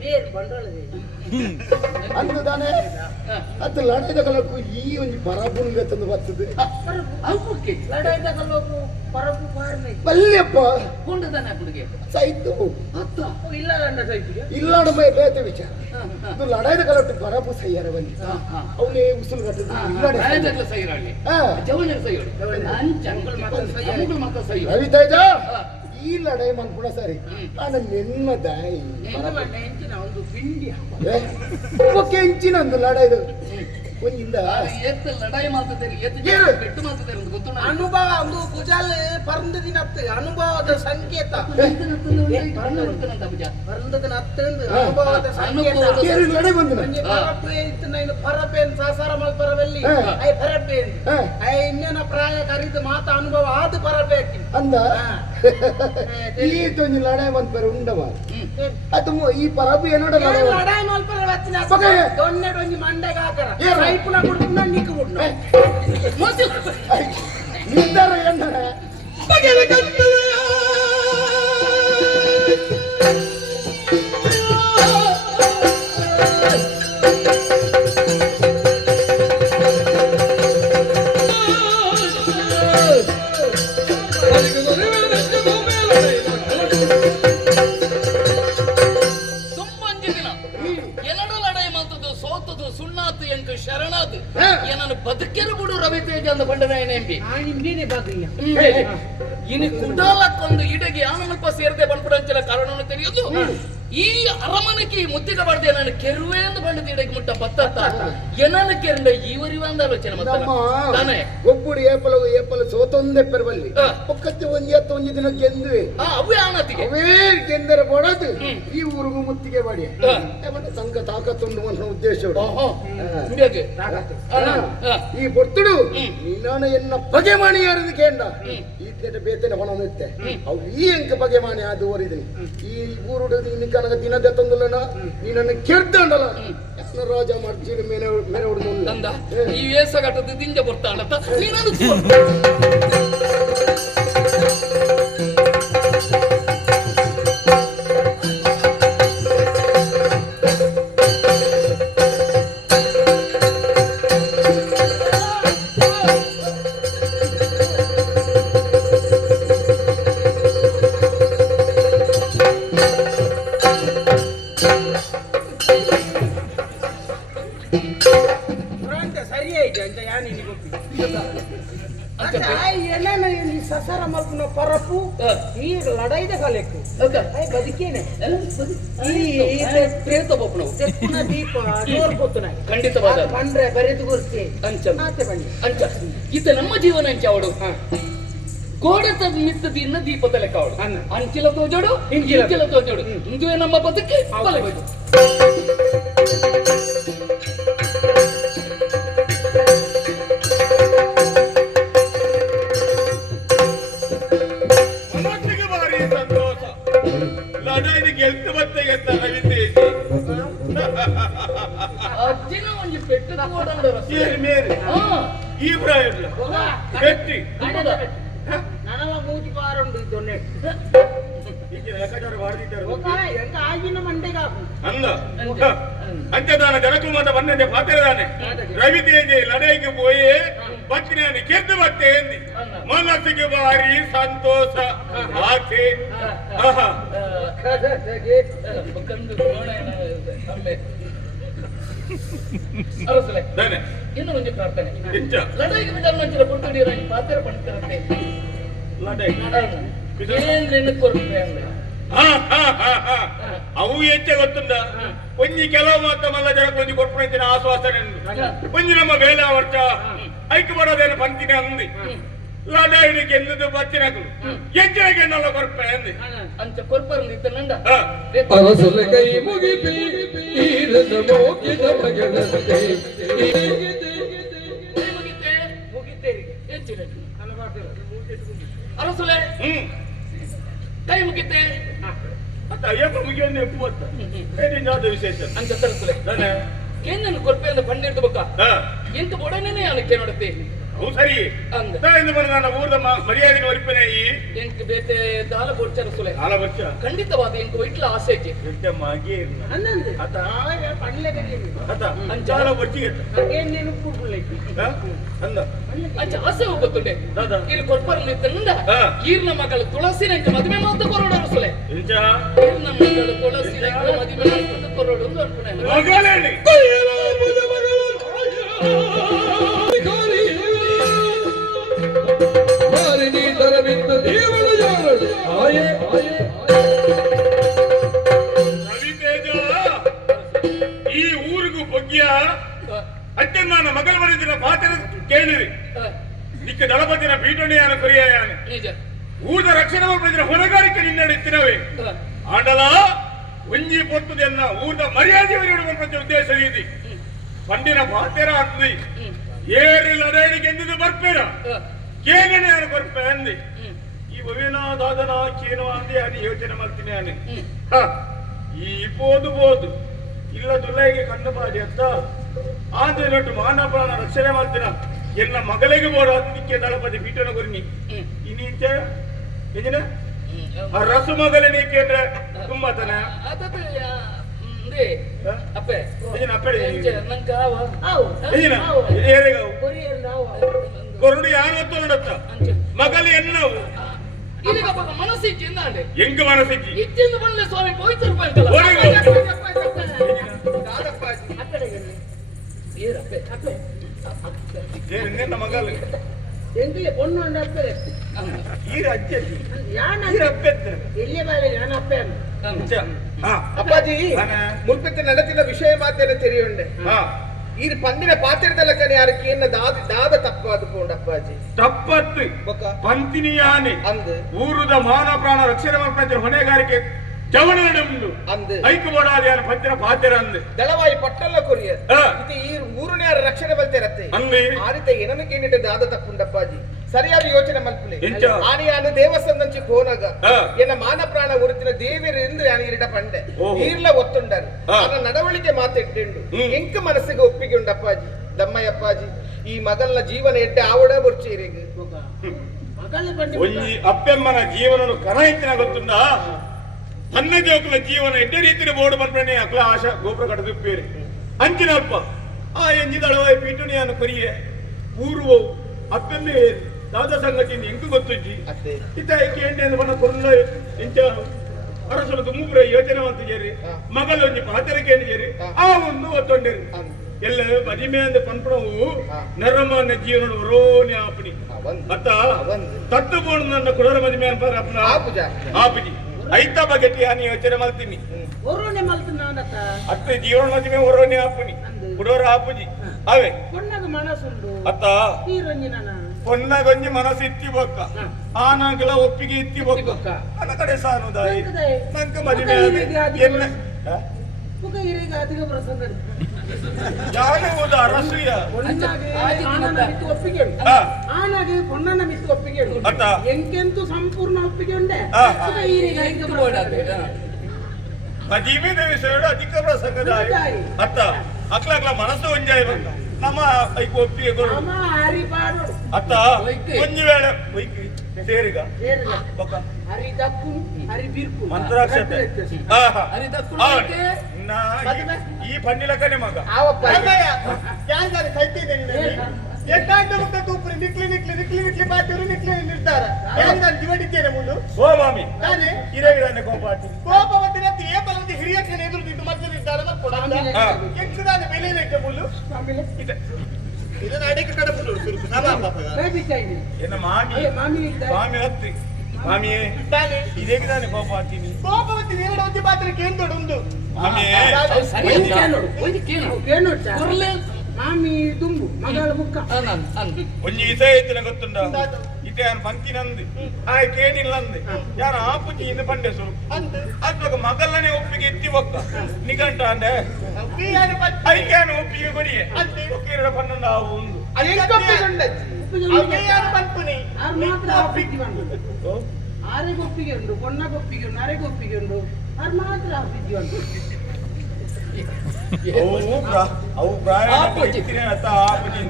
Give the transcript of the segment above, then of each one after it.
ಮೇರ್ ಬಂಡವಾಳದ ಅಂದು ತಾನೆ ಅದು ಲಡೈದ ಕಲಕ್ಕೂ ಈ ಒಂದು ಪರಬುನ್ಗೆ ತಂದು ಬರ್ತದೆ ಅವಕ್ಕೆ ಲಡೈದ ಕಲ್ಲೋಕು ಪರಬು ಪಾರ್ನೆ ಬಲ್ಯಪ್ಪ ಕುಂಡದನ ಕುಡಿಗೆ ಸೈತು ಅತ್ತ ಇಲ್ಲ ಲಂಡ ಸೈತಿಗೆ ಇಲ್ಲ ನಮ್ಮ ಬೇತೆ ವಿಚಾರ ಇದು ಲಡೈದ ಕಲಟ್ಟು ಪರಬು ಸೈಯರ ಬನ್ನಿ ಅವನೇ ಉಸುಲು ಕಟ್ಟದ ಲಡೈದ ಸೈರಾಳಿ ಜವನ ಸೈಯೋಡಿ ಅಂಚ ಅಂಕಲ್ ಮತ ಸೈಯೋ ರವಿತೇಜ ಈ ಲಡೈ ಮನ್ಪುಣ ಸರಿ ನಾನು ನೆನ್ನದಾಯಿ ಎಂಚಿನ ಒಂದು ಪಿಂಡಿ ಒಬ್ಬಕ್ಕೆ ಎಂಚಿನ ಒಂದು ಲಡೈದು ಒಂದಿಂದ ಎತ್ತ ಲಡಾಯಿ ಮಾಡ್ತಿದ್ದೀರಿ ಬೆಟ್ಟು ಮಾಡ್ತಿದ್ದೀರಿ ಅಂತ ಗೊತ್ತು ಅನುಭವ ಒಂದು ಭುಜಾಲ್ ಪರಂದ ದಿನ ಅನುಭವದ ಸಂಕೇತ ಪರಂದದ ಅನುಭವದ ಸಂಕೇತ ಲಡೈ ಬಂದ ಪರಪೇನ್ ಸಾಸಾರ ಮಲ್ಪರವೆಲ್ಲಿ ಐ ಪರಪೇನ್ ಐ ಇನ್ನೇನ ಪ್ರಾಯ ಕರಿದು ಮಾತ ಅನುಭವ ಆದ ಪರಬೇಕು ಅಂದ ಈ ತೊಂದು ಲಡೈ ಮನ್ಪರ ಉಂಡವ ಅದು ಈ ಪರಬು ಏನೋಡ ಲಡಾಯಿ ಮಲ್ಪರ ವಚ್ಚಿನ ದೊಣ್ಣೆ ಡೊಂಜಿ ಮಂಡೆಗ ಹಾಕರ ಪುನಃ ಕೊಡ್ತೀನಿ ನಾನು ನಿಕ್ಕು ಕೊಡ್ತೀನಿ ನಿರ್ಧಾರ ಎಂದರೆ ಶರಣಾದ್ ಏನನ್ನು ಬದುಕೆರು ಬಿಡು ರವಿತೇಜ ಅಂತ ಬಂಡನೇಂಬಿ ಇನ್ನು ಕುಡಾಲಕ್ಕೊಂದು ಇಡಗಿ ಆನಲ್ಪ ಸೇರದೆ ಬಂದ್ಬಿಡಂಚಿನ ಕಾರಣವನ್ನು ತಿಳಿಯೋದು ಈ ಅರಮನೆಗೆ ಮುತ್ತಿಗ ಬಡ್ದೆ ನಾನು ಕೆರುವೆ ಎಂದು ಬಂಡದ ಇಡಗಿ ಮುಟ್ಟ ಬತ್ತ ಏನನ್ನು ಕೆರಂಡ ಈವರಿವ ಅಂದ ಆಲೋಚನೆ ತಾನೆ ಒಬ್ಬರು ಏಪಲ ಸೋತೊಂದೆ ಪೆರಬಲ್ಲಿ ಪಕ್ಕತ್ತೆ ಒಂದ್ ದಿನ ಗೆಂದುವೆ ಅವೇ ಆನತಿಗೆ ಅವೇ ಗೆಂದರ ಬಡದು ಈ ಊರಿಗೂ ಮುತ್ತಿಗೆ ಬಾಡಿ ಸಂಘ ತಾಕತ್ತುಂಡು ಅನ್ನೋ ಉದ್ದೇಶ ಈ ಬೊರ್ತುಡು ನೀನಾನ ಎನ್ನ ಬಗೆಮಾಣಿ ಯಾರದು ಕೇಂಡ ಈ ತೇಟ ಬೇತನೆ ಹೊಣ ನಿತ್ತೆ ಅವು ಈ ಅಂಕ ಬಗೆಮಾಣಿ ಅದು ಓರಿದನಿ ಈ ಊರುಡು ನಿನಕ ನನಗೆ ದಿನದ ತಂದುಲ್ಲನ ನೀನನ್ನು ಕೆರ್ದಂಡಲ್ಲ ರಾಜ ಮರ್ಜಿನ ಮೇಲೆ ಮೇಲೆ ಹೊಡೆದು ನಂದ ಈ ವೇಸಗಟ್ಟದ ದಿಂಜ ಬರ್ತಾಳತ್ತ ನೀನದು ಸಸಾರ ಮಲ್ಪನ ಪರಪು ಈಗ ಲಡೈದ ಕಾಲಕ್ಕೆ ಬದುಕೇನೆ ಪ್ರೇತ ಬಪ್ಪನವು ದೀಪ ಜೋರ್ ಗೊತ್ತುನ ಖಂಡಿತವಾದ ಬಂದ್ರೆ ಬರೆದು ಗುರ್ತಿ ಅಂಚ ಬನ್ನಿ ಅಂಚ ಇತ ನಮ್ಮ ಜೀವನ ಅಂಚ ಅವಳು ಗೋಡೆತ ಮಿತ್ತದ ಇನ್ನ ದೀಪದ ಲೆಕ್ಕ ಅವಳು ಅಂಚಿಲ ತೋಜೋಡು ಹಿಂಚಿಲ ತೋಜೋಡು ಇಂದುವೇ ನಮ್ಮ ಬದುಕಿ ಬಲಬೇಕು ಅಜ್ಜಿನ ಒಂದು ಪೆಟ್ಟು ನನವ ಮೂಜಿ ಪಾರುಂಡು ದೊನ್ನೆ ಆಗಿನ ಮಂಡೆಗ ಅಂಚದಾನ ಜನಕು ಮತ ಬಂದೆ ಪಾತ್ರದಾನೆ ರವಿತೇಜೆ ಲಡೈಗೆ ಪೋಯಿ ಬಚ್ಚಿನ ಕೆದ್ದು ಬತ್ತೆ ಎಂದಿ ಮನಸ್ಸಿಗೆ ಭಾರಿ ಸಂತೋಷ ಆಕೆ ಇನ್ನು ಒಂದು ಪ್ರಾರ್ಥನೆ ಲಡೈಗೆ ಬಿಡಲು ಪುರ್ತಡಿಯರ ಪಾತ್ರ ಪಡ್ತಾರಂತೆ ಅವು ಹೆಚ್ಚೆ ಗೊತ್ತುಂಡ ಒಂಜಿ ಕೆಲವು ಮಾತ್ರ ಮಲ್ಲ ಜನಕ್ಕೆ ಒಂಜಿ ಕೊಡ್ಪುಣಿನ ಆಶ್ವಾಸನೆ ಒಂಜಿ ನಮ್ಮ ಬೇಲ ವರ್ಷ ಐಕ್ಯ ಬರೋದೇನು ಪಂಚಿನ ಅಂದಿ ಲಡಾಯಿಗೆ ಎಂದದು ಬಚ್ಚಿನಗಳು ಹೆಚ್ಚಿನಕ್ಕೆ ನಲ್ಲ ಕೊರ್ಪೆ ಅಂದಿ ಅಂಚ ಕೊರ್ಪರ್ಲಿ ಇದ್ದನಂಡ ಅವಸಲ ಕೈ ಮುಗಿಪಿ ಈರದ ಮೋಕಿದ ಮಗಳಂತೆ ಮುಗಿತೇರಿ ಹೆಚ್ಚಿನ ಅರಸುಲೆ ಕೈ ಮುಗಿತೆ ಅತ್ತ ಏಕ ಮುಗಿಯನ್ನೇ ಎಪ್ಪುವತ್ತ ಏನಿಂದಾದ ವಿಶೇಷ ಅಂಚ ತರಸುಲೆ ಕೇಂದ್ರ ಕೊರ್ಪೆಯಿಂದ ಪಂಡಿರ್ದು ಬಕ್ಕ ಎಂತ ಬೊಡನೇನೆ ಅನಕ್ಕೆ ನೋಡುತ್ತೆ ಅವು ಸರಿ ಅಂದ. ಎಂದು ಬಂದ ನನ್ನ ಊರದ ಮರ್ಯಾದೆ ಒರಿಪನೆ ಈ ಎಂಕ್ ಬೇತೆ ದಾಲ ಬೋಡ್ಚಾರ ಸುಲೆ 4 ವರ್ಷ ಖಂಡಿತವಾದ ಎಂಕ್ ವೈಟ್ಲ ಆಸೆಜೆ ಎಂತ ಮಾಗೆ ಅನ್ನಂದು ಅತ ಪಳ್ಳೆ ಅತ ಅಂಚಾಲ ಬರ್ಚಿಗೆ ಏನು ಕೂಡ್ಕೊಳ್ಳಿ ಅಂದ ಅಂಚ ಆಸೆ ಹೋಗುತ್ತುಂಡೆ ದಾದಾ ಇಲ್ಲಿ ಕೊರ್ಪರ್ಲಿ ತಂದ ಹಾ. ಈರ್ನ ಮಗಳು ತುಳಸಿ ನಂಗೆ ಮದುವೆ ಮಾತು ಕೊರೋಡರು ಸುಲೆ ಇಂಚ ಈರ್ನ ಮಗಳು ತುಳಸಿ ನಂಗೆ ಮದುವೆ ಮಾತು ಕೊರೋಡು ಅಂತ ಅನ್ಕೊಂಡೆ ಮಗಳೇನಿ ಮಾರಿನಿ ತರವಿದ್ದ ದೇವರ ಜಾರಡು ಆಯೆ ಆಯೆ ರವಿತೇಜ ಈ ಊರಿಗೂ ಬಗ್ಗಿಯ ಅಚ್ಚನ್ ನನ್ನ ಮಗಳ ಬರೆದಿನ ಪಾತ್ರ ಕೇಳಿರಿ ನಿಕ್ಕ ದಳಪತಿನ ಪೀಠಣೆಯಾನ ಕೊರಿಯಾನ ನಿಜ ಊರದ ರಕ್ಷಣೆ ಮಾಡಿದ್ರೆ ಹೊಣೆಗಾರಿಕೆ ನಿನ್ನೆಡೆತ್ತಿನವೆ ಆಂಡಲ ಒಂಜಿ ಪೊತ್ತದೆನ್ನ ಊರದ ಮರ್ಯಾದೆ ಬಂದ ಉದ್ದೇಶ ರೀತಿ ಪಂಡಿನ ಪಾತೆರ ಅಂದಿ ಏರಿ ಲಡೇಡಿಗೆ ಎಂದಿದ್ದು ಬರ್ಪೇರ ಕೇನನೆ ಯಾರು ಬರ್ಪೆ ಅಂದಿ ಈ ಭವೇನಾದಾದನ ಕೇನೋ ಅಂದಿ ಅದು ಯೋಚನೆ ಮಾಡ್ತೀನಿ ಆನೆ ಈ ಬೋದು ಇಲ್ಲ ದುಲೈಗೆ ಕಂಡ ಬಾಡಿ ಅಂತ ಆದ್ರೆ ನಟ್ಟು ಮಾನವನ ರಕ್ಷಣೆ ಮಾಡ್ತೀನ ಎನ್ನ ಮಗಳಿಗೆ ಬೋಡ ಅದಕ್ಕೆ ದಳಪತಿ ಪೀಠನ ಕೊರಿನಿ ಇನ್ನೀಂಚ ಏನ ಆ ರಸು ಮಗಲ ನೀಕೇಂದ್ರ ತುಂಬಾತನ ಅಂದ್ರೆ ಅಪ್ಪೆ ಏನ ಅಪ್ಪೆ ನಂಗ ಆವ ಏನ ಏರೆಗಾವು ಕೊರಿಯರ್ ನಾವು ಕೊರಡು ಯಾರು ಹೊತ್ತು ನೋಡತ್ತ ಮಗಲು ಎನ್ನವು ಇದೀಗ ಮನಸ್ಸಿಚ್ಚಿ ಎಂದಾಂಡೆ ಎಂಗ ಮನಸ್ಸಿಚ್ಚಿ ಇಚ್ಚಿಂದ ಬಂದ್ರೆ ಸ್ವಾಮಿ ಪವಿತ್ರ ರೂಪಾಯಿ ನಿನ್ನ ಮಗಲು ಎಂಗಿಲ್ಲ பொண்ணு வந்து அப்பே ಈರ ಅಜ್ಜಿ ಯಾನ ಈರ ಅಪ್ಪೆತ್ರ ಎಲ್ಲಿಯ ಬಾಲೆ ಯಾನ ಅಪ್ಪೆ ಅಪ್ಪಾಜಿ ಮುಲ್ಪೆತ್ತ ನಡೆತಿನ ವಿಷಯ ಮಾತೇನೆ ತೆರೆಯುಂಡೆ ಈ ಪಂದಿನ ಪಾತ್ರದ ಕಡೆ ಯಾರಕ್ಕೆ ಏನ ದಾದ ತಪ್ಪಾದು ಪೋಂಡ ಅಪ್ಪಾಜಿ ತಪ್ಪತ್ತು ಪಂತಿನಿ ಆನೆ ಅಂದು ಊರುದ ಮಾನವ ಪ್ರಾಣ ರಕ್ಷಣೆ ಮಾಡ್ಕೊಂಡ್ರೆ ಹೊಣೆಗಾರಿಕೆ ಜವನಡು ಅಂದು ಐಕ ಬೋಡಾದ ಪಂತಿನ ಪಾತ್ರ ಅಂದು ದಳವಾಯಿ ಪಟ್ಟಲ್ಲ ಕೊರಿಯರ್ ಇದು ಈ ಮೂರನೇ ರಕ್ಷಣೆ ಬಲ್ತಿರತ್ತೆ ಅಂದು ಆ ರೀತಿ ಏನಕ್ಕೆ ಏನಿದೆ ದಾದ ತಪ್ಪುಂಡಪ್ಪಾಜಿ ಸರಿಯಾದ ಯೋಚನೆ ಮಲ್ಪುಲೆ ಎಂಚ? ಆನೆಯಾನು ದೇವಸ್ಥಾನಂಚಿ ಕೋನಗ ಹಾ. ಎನ್ನ ಮಾನ ಪ್ರಾಣ ಉರುತಿನ ದೇವಿಯರಿಂದ ಯಾನು ಇರಿಟ ಪಂಡೆ ಓಹೋ. ಈರ್ಲ ಒತ್ತುಂಡರು ಹಾ. ಅವನ ನಡವಳಿಕೆ ಮಾತಿಟ್ಟುಂಡು ಎಂಕ ಮನಸ್ಸಿಗೆ ಒಪ್ಪಿಗೆ ಉಂಡಪ್ಪಾಜಿ ದಮ್ಮಯ್ಯಪ್ಪಾಜಿ ಈ ಮಗಲ್ನ ಜೀವನ ಎಡ್ಡೆ ಆವಡ ಬುರ್ಚೀರಿಗೆ ಮಗಲ್ಲಿ ಬಂದು ಒಂಜಿ ಅಪ್ಪೆಮ್ಮನ ಜೀವನ ಕನ ಇತ್ತಿನ ಗೊತ್ತುಂಡ ತನ್ನ ಜೋಕುಲ ಜೀವನ ಎಡ್ಡೆ ರೀತಿಯ ಬೋರ್ಡು ಬಂದ್ಬಣ್ಣೆ ಅಕ್ಲ ಆಶಾ ಗೋಪುರ ಕಟ್ಟದಿಪ್ಪೇರಿ ಅಂಚಿನಲ್ಪ ಆ ಎಂಜಿ ದಳವಾಯಿ ಪೀಠಣಿಯನ್ನು ಕೊರಿಯೆ ಪೂರ್ವವು ಅಪ್ಪೆಮ್ಮೆ ದಾದ ಸಂಗತಿಯಿಂದ ಎಂಕು ಗೊತ್ತುಜ್ಜಿ ಅತ್ತೆ ಇತ್ತ ಕೇಂದ್ರ ಬಣ್ಣ ಕೊರಲ ಎಂಚ ಅರಸಲು ತುಂಬುರ ಯೋಚನೆ ಮಾಡ್ತಿದ್ದೀರಿ ಮಗಲು ಒಂಜಿ ಪಾತ್ರಕ್ಕೆ ಏನಿದ್ದೀರಿ ಆ ಒಂದು ಒತ್ತೊಂಡೇರಿ ಎಲ್ಲ ಮದಿಮೆ ಅಂದ ಪನ್ಪಣವು ನರಮಾನ್ಯ ಜೀವನ ವರೋನೆ ಆಪಣಿ ಅತ್ತ ತತ್ತು ಬೋಣ ನನ್ನ ಕುಡರ ಮದಿಮೆ ಅನ್ಪಾರ ಅಪ್ಪನ ಆಪುಜಿ ಐತ ಬಗೆಟಿ ಹಾನಿ ಯೋಚನೆ ಮಾಡ್ತೀನಿ ಒರೋನೆ ಮಲ್ತು ನಾನತ ಅತ್ತೆ ಜೀವನ ಮದಿಮೆ ವರೋನೆ ಆಪಣಿ ಕುಡೋರ ಆಪುಜಿ ಅವೇ பொண்ணாக ಮನಸ್ಸುಂಡು ಅತ್ತ ಈ ರಂಜಿನ ಪೊನ್ನಗೊಂಜಿ ಮನಸ್ಸು ಇತ್ತಿ ಬೊಕ್ಕ ಆನಾಗಲ ಒಪ್ಪಿಗೆ ಇತ್ತಿ ಬೊಕ್ಕ ನನ್ನ ಕಡೆ ಸಾನುದಾಯಿ ನಂಕ ಮದಿಮೆ ಎನ್ನ ಪುಗ ಇರಿಗೆ ಅಧಿಕ ಪ್ರಸಂಗ ಯಾನೇ ಹೋದ ಅರಸುಯ பொண்ணாக ಆನನ ಮಿತ್ತು ಒಪ್ಪಿಗೆ ಉಂಟು ಆನಾಗೆ ಪೊಣ್ಣನ ಮಿತ್ತು ಒಪ್ಪಿಗೆ ಉಂಟು ಅತ್ತ ಎಂಕೆಂತು ಸಂಪೂರ್ಣ ಒಪ್ಪಿಗೆ ಉಂಡೆ ಪುಗ ಇರಿಗೆ ಅಧಿಕ ಪ್ರಸಂಗ ಮದಿಮೆ ದೇವಿಸೋಡು ಅಧಿಕ ಪ್ರಸಂಗದಾಯಿ ಅತ್ತ ಅಕ್ಲ ಮನಸ್ಸು ಒಂಜಾಯಿ ಬಂದ ನಮ್ಮ ಐಕ ಒಪ್ಪಿಗೆ ಕೊಡು ಅಮ್ಮ ಹರಿ ಪಾಡು ಅತ್ತ ಒಂಜಿ ವೇಳೆ ಒಯ್ಕಿ ಸೇರಿಗ ಸೇರಿಲ್ಲ ಬೊಕ್ಕ ಹರಿ ದಕ್ಕು ಹರಿ ಬಿರ್ಕು ಮಂತ್ರಾಕ್ಷತೆ ಆಹಾ ಹರಿ ದಕ್ಕು ನಾ ಈ ಪಂಡಿಲ ಕಡೆ ಮಗ ಆವಪ್ಪ ಯಾರಿಗಾರು ಕಲ್ತಿದ್ದೇನೆ ಎಕ್ಕಾಂಡ ಮುಖ ತೂಪ್ರಿ ನಿಕ್ಲಿ ಬಾತಿರು ನಿಕ್ಲಿ ನಿರ್ಧಾರ ಯಾರಿಗಾರು ದಿವಡಿದ್ದೇನೆ ಮುಂದು ಓ ಮಾಮಿ ತಾನೇ ಹಿರೇಗಿದಾನೆ ಕೋಪಾತಿ ಕೋಪವತ್ತಿನ ಏಪಲಂತಿ ಹಿರಿಯಕ್ಕೆ ಎದುರು ನಿಂತು ಮತ್ತೆ ನಿರ್ಧಾರ ಮಾಡ್ಕೊಡ ಎಂಕದಾನೆ ಬೆಲೆ ಇಲ್ಲಕ್ಕೆ ಮುಳ್ಳು ಇದೆ ಇದನ್ನ ಅಡಿಕೆ ಕಡೆ ಮುಳ್ಳು ಸುರುಕು ಎನ್ನ ಮಾಮಿ ಮಾಮಿ ಮಾಮಿ ಹತ್ತಿ ಮಾಮಿಯೇ ತಾನೇ ಇದೇಗಿದಾನೆ ಕೋಪಾತೀನಿ ಕೋಪವತ್ತಿನ ಎರಡು ಒಂದಿ ಪಾತ್ರಕ್ಕೆ ಏನು ದೊಡ್ಡ ಮಾಮಿಯೇ ಸರಿ ಕೇಳು ಕುರ್ಲೆ ಮಾಮಿ ದುಂಬು ಮಗಳ ಮುಖ ಒಂಜಿ ಇಸ ಐತಿನ ಗೊತ್ತುಂಡ ಇತೆ ಯಾನ್ ಪಂತಿನಂದು ಆಯ್ ಕೇನಿಲ್ಲಂದು ಯಾರ ಆಪುಜಿ ಇಂದು ಪಂಡೆ ಸುರು ಅದ್ವಾಗ ಮಗಲ್ಲನೆ ಒಪ್ಪಿಗೆ ಎತ್ತಿ ಒಕ್ಕ ನಿಘಂಟ ಅಂದೆ ಐಕ್ಯಾನು ಒಪ್ಪಿಗೆ ಕೊಡಿಯೆ ಒಕ್ಕಿರಡ ಪನ್ನೊಂದು ಆವು ಒಂದು ಆರೆಗೆ ಒಪ್ಪಿಗೆ ಉಂಟು ಪೊಣ್ಣಗೆ ಒಪ್ಪಿಗೆ ಉಂಟು ಅರೆಗೆ ಒಪ್ಪಿಗೆ ಉಂಟು ಅವ್ರು ಮಾತ್ರ ಒಪ್ಪಿಗೆ ಉಂಟು ಅವು ಪ್ರಾಯ ಆಪುಜಿ.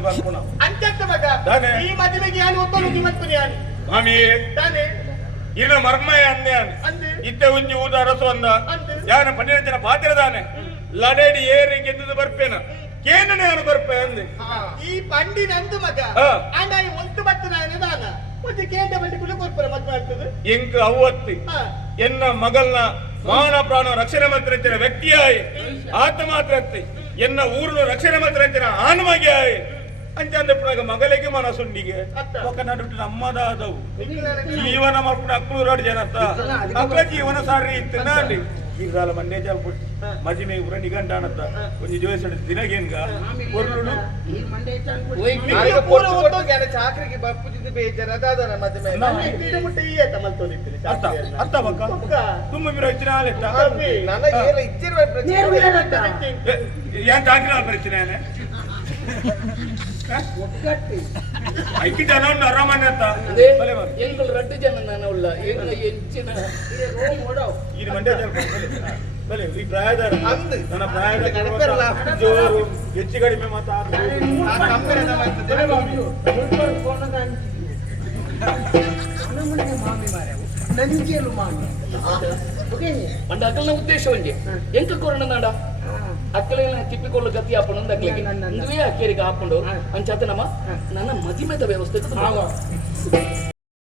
ಬರ್ಕೋಣ ಅಂಚತ್ತ ಮಗ ತಾನೇ. ಈ ಮದುವೆಗೆ ಯಾನು ಒತ್ತಲು ನಿಮ್ಮತ್ತೀನಿ ಯಾನು ಮಾಮಿ ತಾನೇ ಇನ್ನು ಮರ್ಮಯ ಅಂದೆ ಅಂದೆ ಇತ್ತೆ ಒಂಜಿ ಊದ ಅರಸು ಅಂದ ಅಂದೆ. ಯಾನ ಪನ್ನಿನ ಪಾತ್ರದಾನೆ ಲಡೇಡಿ ಏರಿ ಗೆದ್ದು ಬರ್ಪೇನ ಕೇನ ನಾನು ಬರ್ಪೆ ಅಂದೆ ಈ ಪಂಡಿನಂದು ಮಗ ಹಾ. ಅಂಡ ಈ ಒತ್ತು ಬತ್ತು ನಾನು ದಾನ ಒಂದು ಕೇಂದ್ರ ಬಂಡಿ ಕುಲ ಕೊರ್ಪರ ಮದ್ವೆ ಆಗ್ತದೆ ಎಂಕ್ ಅವತ್ತಿ ಹಾ. ಎನ್ನ ಮಗಲ್ನ ಮಾನ ಪ್ರಾಣ ರಕ್ಷಣೆ ಮಂತ್ರಂಚಿನ ವ್ಯಕ್ತಿಯಾಯಿ ಆತ ಮಾತ್ರ ಅತ್ತಿ ಎನ್ನ ಊರಿನ ರಕ್ಷಣೆ ಮಂತ್ರಂಚಿನ ಆನ್ಮಗೆ ಆಯಿ ಅಂಚಂದಪ್ಪನಾಗ ಮಗಳಿಗೆ ಮನಸ್ಸುಂಡಿಗೆ ಅತ್ತ. ಒಕ್ಕ ನಡುಟ್ಟು ನಮ್ಮದಾದವು ಜೀವನ ಮಾಡ್ಕೊಂಡು ಅಕ್ಕಳು ರೋಡ್ ಜನತ್ತ ಅಕ್ಕಳ ಜೀವನ ಸಾರಿ ಇತ್ತು ನಾಂಡಿ ಈಗಾಲ ಮಂಡ್ಯ ಚಾಲ್ಪುಟ್ಟು ಮಜಿಮೆ ಉರ ನಿಗಂಡಾನತ್ತ ಒಂಜಿ ಜೋಯಿಸಡ ದಿನಗೇನ್ಗ ಒರ್ಲುಡು ಪೂರ ಒಟ್ಟು ಗ್ಯಾನ ಚಾಕ್ರಿಗೆ ಬಪ್ಪುಜಿದ್ದು ಬೇಜಾರ ಅದಾದನ ಮದುವೆ ತೀರ ಮುಟ್ಟ ಈ ಏತ ಮಲ್ತೋದಿತ್ತೀನಿ ಅತ್ತ ಅತ್ತ ಬಕ್ಕ ತುಂಬ ಮಿರ ಇಚ್ಚಿನ ಆಲೆಟ್ಟ ನನಗೆ ಏನ ಇಚ್ಚಿರುವ ಯಾನ್ ಚಾಕಿನ ಪರಿಚಯ ಐಕಿ ಜನ ಉಂಡು ಅರಾಮನೆ ಅಂತ ಅದೇ ಬಲೆ ಬಾ. ಎಂಗಳು ರಡ್ಡು ಜನ ನಾನು ಉಳ್ಳ ಎಂಗಳ ಎಂಚಿನ ಈ ಮಂಡ್ಯ ಬಲೆ ಈ ಪ್ರಾಯದಾರ ಅಂದು. ನನ್ನ ಪ್ರಾಯದ ನೆನಪಿರಲ್ಲ. ಜೋರು ಹೆಚ್ಚು ಕಡಿಮೆ ಮಾತಾಡ ನಂಜೇಲು ಮಾಮಿ ಅಂಡ ಅಕ್ಕಲ್ನ ಉದ್ದೇಶ ಒಂಜಿ ಎಂಕ ಕೊರೋಣ ನಾಡ ಅಕ್ಕಲೇನ ತಿಪ್ಪಿಕೊಳ್ಳು ಗತಿ ಹಾಕೊಂಡು ಅಕ್ಕಲಿಗೆ ಇಂದುವೇ ಅಕ್ಕೇರಿಗೆ ಹಾಕೊಂಡು ಅಂಚಾತ ನಮ್ಮ ನನ್ನ ಮದಿಮೆದ ವ್ಯವಸ್ಥೆ